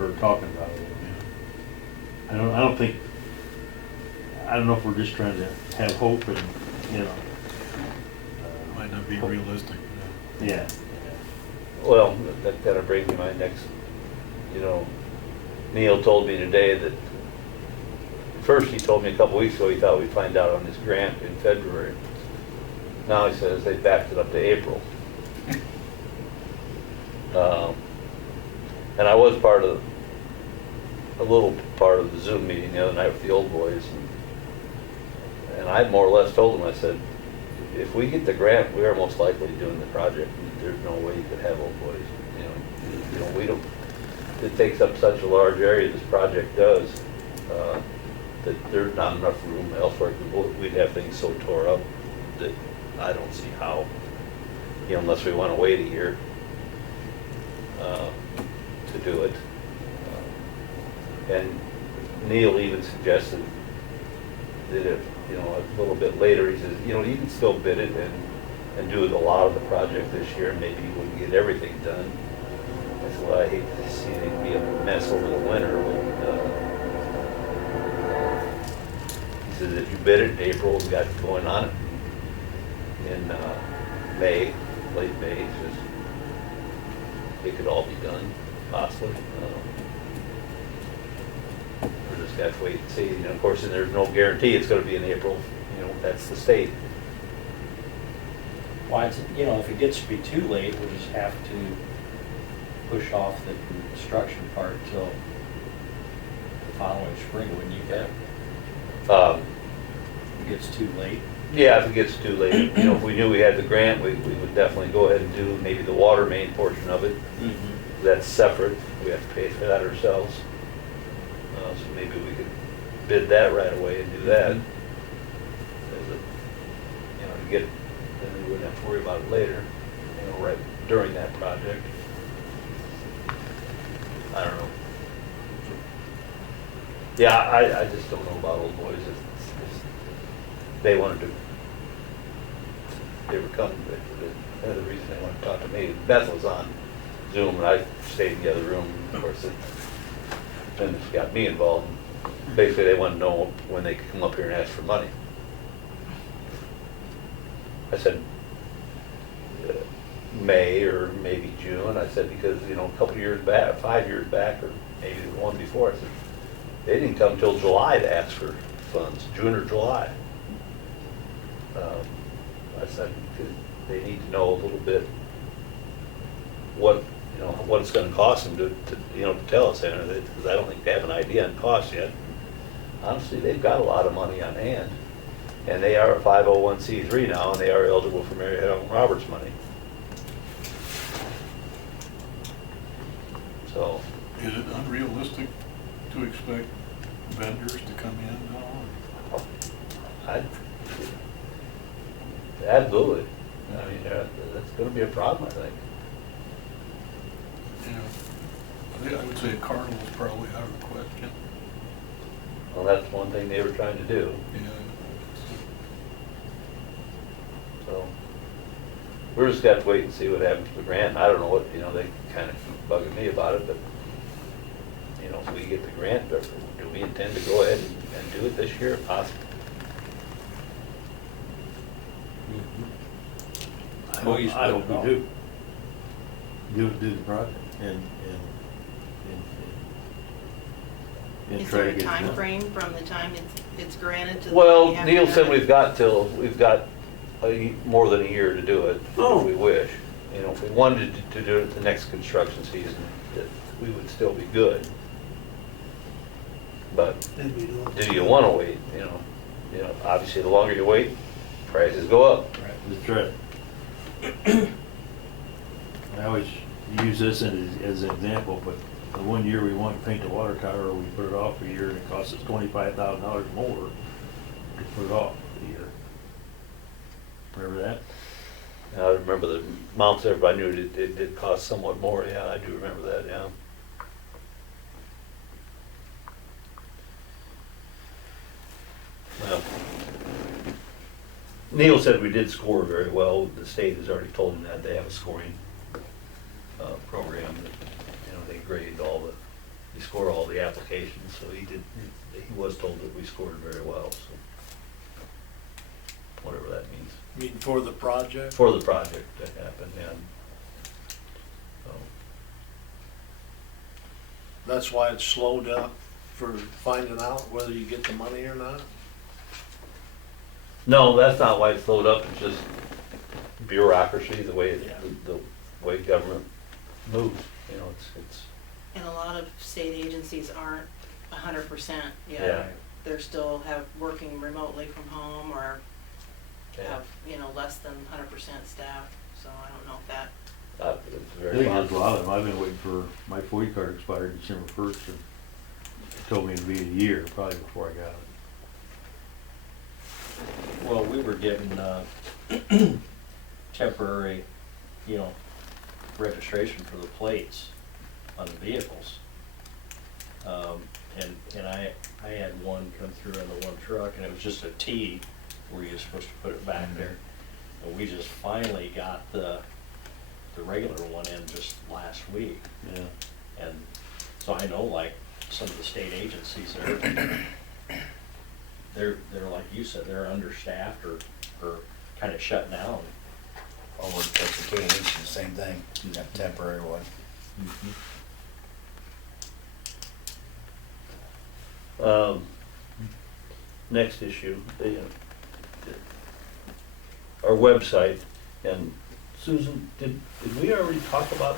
or talking about it. I don't think, I don't know if we're just trying to have hope and, you know. Might not be realistic. Yeah. Well, that kind of brings me to my next, you know, Neil told me today that, first he told me a couple weeks ago he thought we'd find out on this grant in February. Now he says they backed it up to April. And I was a little part of the Zoom meeting the other night with the old boys. And I more or less told them, I said, if we get the grant, we are most likely doing the project. There's no way you could have old boys. You know, we don't, it takes up such a large area, this project does, that there's not enough room elsewhere. We'd have things so tore up that I don't see how, you know, unless we want to wait a year to do it. And Neil even suggested that if, you know, a little bit later, he says, you know, you can still bid it and do a lot of the project this year, and maybe you wouldn't get everything done. I said, well, I hate to see it be a mess over the winter. He says, if you bid it in April, we got going on it in May, late May. He says, it could all be done, possibly. We're just got to wait and see. You know, of course, and there's no guarantee it's going to be in April. You know, that's the state. Why, it's, you know, if it gets to be too late, we'll just have to push off the construction part till the following spring, wouldn't you think? If it gets too late. Yeah, if it gets too late, you know, if we knew we had the grant, we would definitely go ahead and do maybe the water main portion of it. Mm-hmm. That's separate. We have to pay for that ourselves. So maybe we could bid that right away and do that. As a, you know, to get, then we wouldn't have to worry about it later, you know, right during that project. I don't know. Yeah, I just don't know about old boys. It's, they wanted to, they were coming, but the reason they wanted to talk to me, Beth was on Zoom and I stayed in the other room, of course, then it got me involved. Basically, they wanted to know when they could come up here and ask for money. I said, May or maybe June. I said, because, you know, a couple years back, 5 years back, or maybe the one before, I said, they didn't come till July to ask for funds, June or July. I said, they need to know a little bit what, you know, what it's gonna cost them to you know, to tell us, because I don't think they have an idea on cost yet. Honestly, they've got a lot of money on hand, and they are a 501c3 now, and they are eligible for Mary Helen Roberts money. So. Is it unrealistic to expect vendors to come in now? Absolutely. I mean, that's gonna be a problem, I think. Yeah. I would say Carnival's probably out of the question. Well, that's one thing they were trying to do, Yeah. so. We're just got to wait and see what happens to the grant. I don't know what, you know, they kind of keep bugging me about it, but, you know, if we get the grant, do we intend to go ahead and do it this year if possible? I hope we do. Do the project and Is try there to a get it time done. frame from the time it's granted to the? Well, time you have Neil to said have it? we've got more than a year to do it, Oh. if we wish. You know, if we wanted to do it the next construction season, that we would still be good. But do you want to wait? You know, obviously the longer you wait, prices go up. That's right. I always use this as an example, but the one year we wanted to paint the water tower, we put it off a year, and it cost us $25,000 more to put it off a year. Remember that? I remember the amounts there, but I knew it did cost somewhat more. Yeah, I do remember that, yeah. Well, Neil said we did score very well. The state has already told him that they have a scoring program that, you know, they grade all the score all the applications, so he was told that we scored very well, so. Whatever that means. I mean, for the project? For the project to happen, yeah. So, That's why it's slowed up for finding out whether you get the money or not? no, that's not why it slowed up, it's just bureaucracy, the way, Yeah. the way government moves, you know, it's, And a lot of state agencies aren't 100% yet. Yeah. They're still working remotely from home or yeah, have, less than 100% staff. So I don't know if that, it's I very think there's a possible. lot of them. I've been waiting for, my FOIA card expired December 1st, and it told me it'd be a year probably before I got it. Well, we were given temporary, registration for the plates on the vehicles. And I had one come through on the one truck, and it was just a T where you're supposed to put it back there. And we just finally got the regular one in just last week. Yeah. And so I know, like, some of the state agencies, they're like you said, they're understaffed or kind of shut down. Over at the K&H, the same thing, that temporary one. Next issue, our website, and Susan, did we already talk about